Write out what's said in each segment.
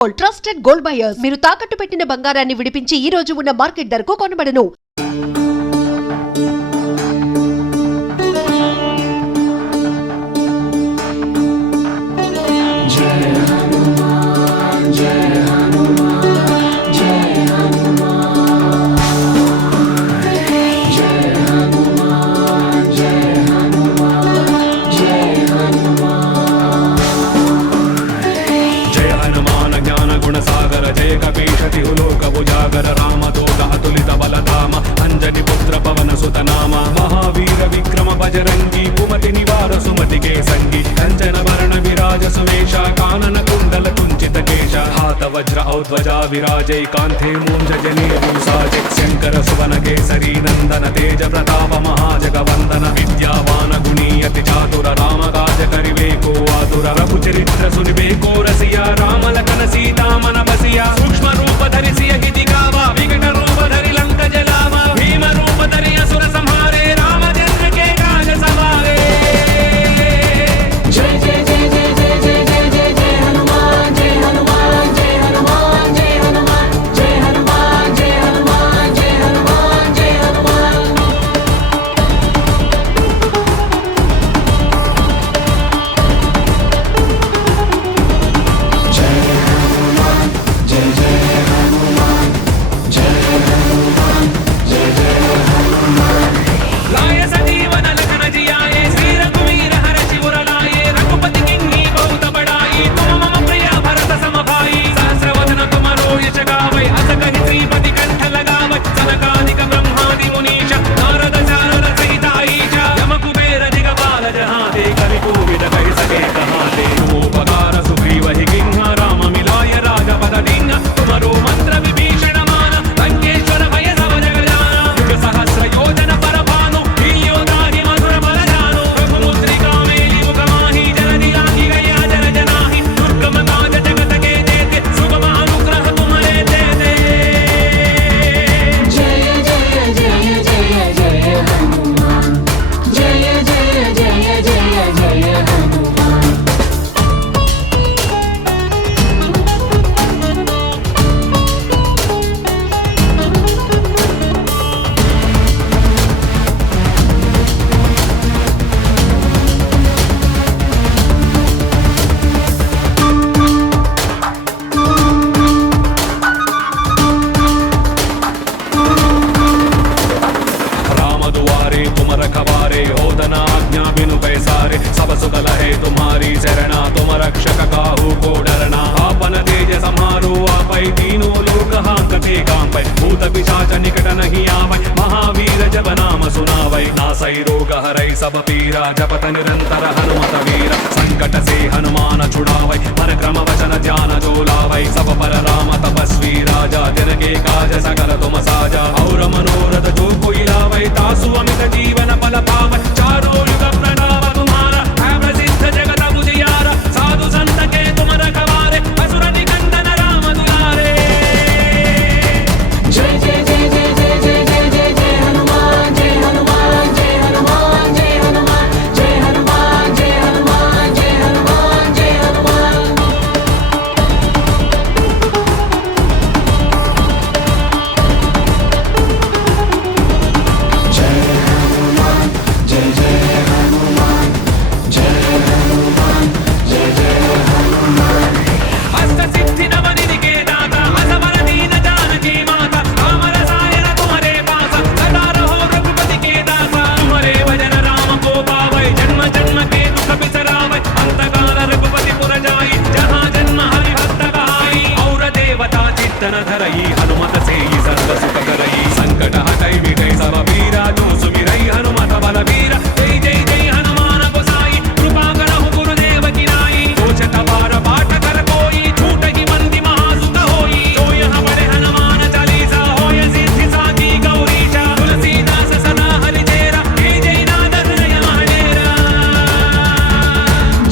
Trusted gold buyers మీరు తాకట్టు పెట్టిన బంగారాన్ని విడిపించి ఈ రోజు ఉన్న మార్కెట్ ధరకు కొనబడను. जय कपीशति लोक उजागर रामदूत अतुलित बलधाम अंजनी पुत्र पवन सुत नाम महावीर विक्रम बजरंगी कुमति निवार सुमति के संगी कंचन वर्ण विराज सुवेश कानन कुंडल कुंचित केश हाथ वज्र औध्वजा विराजै कांथे मूंज जनेऊ साजे शंकर सुवन केसरी नंदन तेज प्रताप महाजगवंदन विद्यावान गुणीयति चातुर राम काज करिवेको आतुर रघु चरित्र सुनिवेको रसिया राम लखन सीता मन बसिया सूक्ष्म रूप धरि यहि दिखावा विकट रूप धरि लंक जलावा भीम रूप धरि असुर संहारे रामचंद्र के काज सवारे जय जय जय जय जय जय जय जय जय हनुमान जय हनुमान जय हनुमान जय हनुमान जय हनुमान जय हनुमान जय हनुमान जय हनुमान सब पीरा जपत निरंतर हनुमत वीर संकट से हनुमान छुड़ावै परक्रम वचन ध्यान जो लावै सब पर राम तपस्वी राजा दिन के काज सकल तुम साजा और मनोरथ जो कोई लावै तासु अमित जीवन फल पावै चारों युग प्रणाम तुम्हारा है प्रसिद्ध जगत उजियारा साधु संत के तुम रखवारे असुर निकंदन राम दुलारे जय जय जय जय जय जय जय जय जय हनुमान जय हनुमान जय हनुमान जय हनुमान जय हनुमान जय हनुमान जय हनुमान जय हनुमान धरई हनुमत से सर्व सुख करई संकट हटई मिटई सब पीरा जो सुमिरई हनुमत बलबीरा जय जय जय हनुमान गोसाई कृपा करहु गुरुदेव की नाई सोचत बार बाट कर कोई छूट ही मंदी महासुख होई जो यह बड़े हनुमान चालीसा होय सिद्धि साकी गौरीशा तुलसीदास सदा हरि तेरा जय जय नाद हृदय महडेरा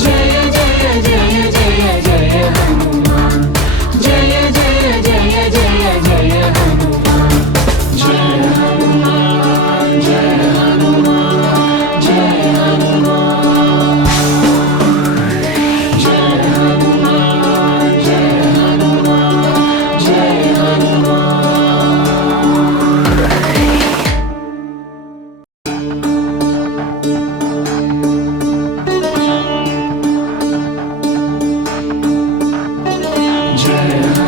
जय जय जय जय जय हनुमान जय जय जय जय जय जय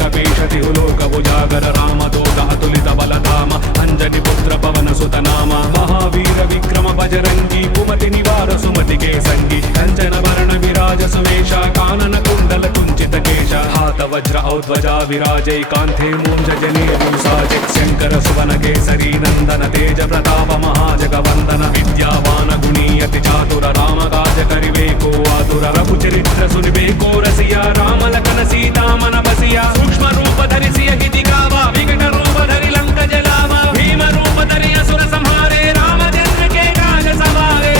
कपीशति लोक उजागर रामदूत अतुलित बलधाम अंजनी पुत्र पवन सुत नाम महावीर विक्रम बजरंगी कुमति निवार सुमति के संगी कंचन वर्ण विराज सुवेश कानन कुंडल कुंचित केश हाथ वज्र औध्वजा विराजै कांथे मूंज जनेऊ साजे शंकर सुवन केसरी नंदन तेज प्रताप महाजगवंदन विद्यावान गुणीयति चातुर राम काज करिवेको आतुर रघु चरित्र सुनिवेको रसिया राम लखन सीता मन बसिया सूक्ष्म रूप धरि हिति गावा विकट रूप धरि लंक जलावा भीम रूप धरि असुर संहारे रामचंद्र के काज सवारे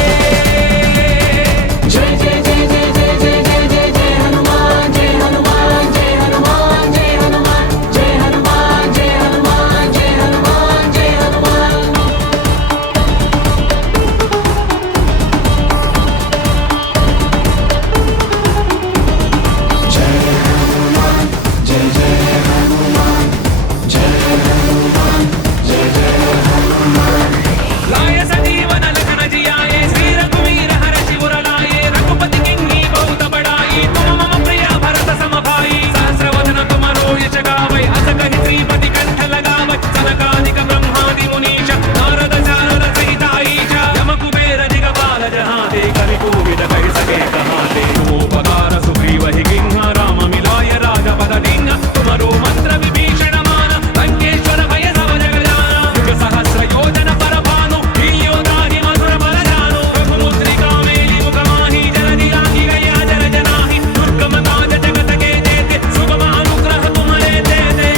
जय जय जय जय जय जय जय जय जय हनुमान जय हनुमान जय हनुमान जय हनुमान जय हनुमान जय हनुमान जय हनुमान जय हनुमान लाय सजीवन लखन जियाए श्री रघुवीर हर शिवर लाए रघुपति किन्हीं बहुत बड़ाई तुम मम प्रिय भरत सम भाई सहस्र वदन तुम रोयच गावै अस कहि श्रीपति कंठ लगावै सनकादिक ब्रह्मादि मुनीश नारद शारद सहित ईश यम कुबेर दिगपाल जहाते करि कोविद कहि सके कहाते उपकार सुग्रीव हि किंह राम मिलाय राजपद दीन्ह तुमरो मंत्र विभीषण मान लंकेश्वर भय सब जग जाना युग सहस्र योजन पर भानु लील्योदाहि मधुर बल जानो रघुमुद्रिका मेलि मुख माहि जलधि लांघि गया जर जनाहि दुर्गम काज जगत के जेते सुगम अनुग्रह तुम्हारे देते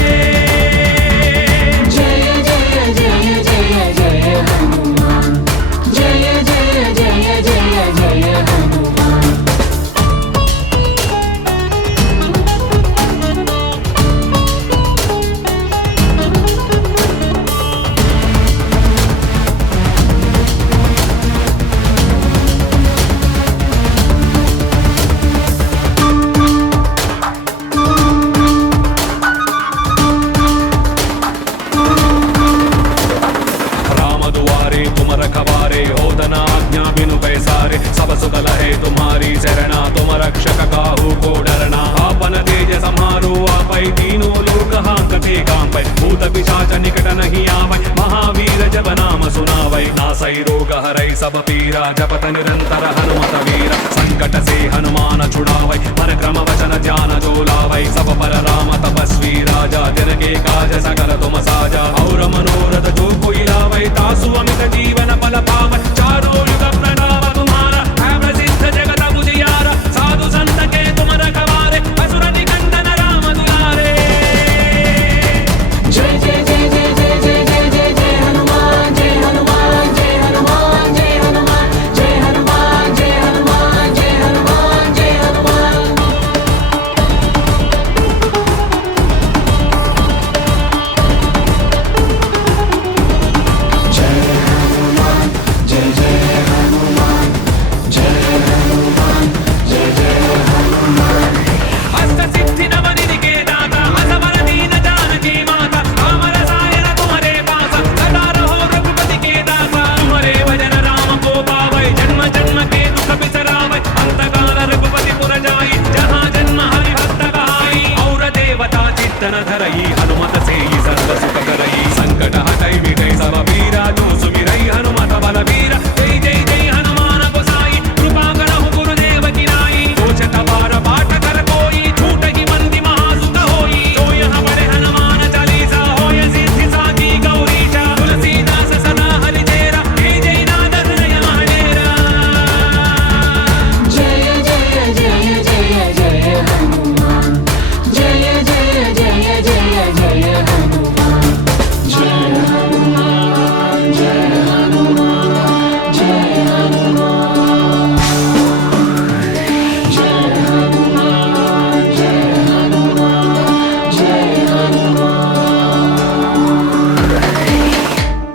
जय जय जय जय जय हनुमान जय जय जय जय जय हनुमान राम दुआरे तुम रखवारे होतना आज्ञा बिनु पैसारे सब सुख लहे तुम्हारी शरणा तुम रक्षक काहू को डरना आपन तेज समारो आपै तीनों लोक हांकते कांपै भूत पिशाच निकट नहीं आवै महावीर जब नाम सुनावै नासै रोग हरै सब पीरा जपत निरंतर हनुमत वीर संकट से हनुमान छुड़ावै परक्रम वचन ध्यान जो लावै सब पर राम तपस्वी राजा दिन के काज सकल तुम साजा और मनोरथ जो कोई लावै तासु अमित जीवन फल पावै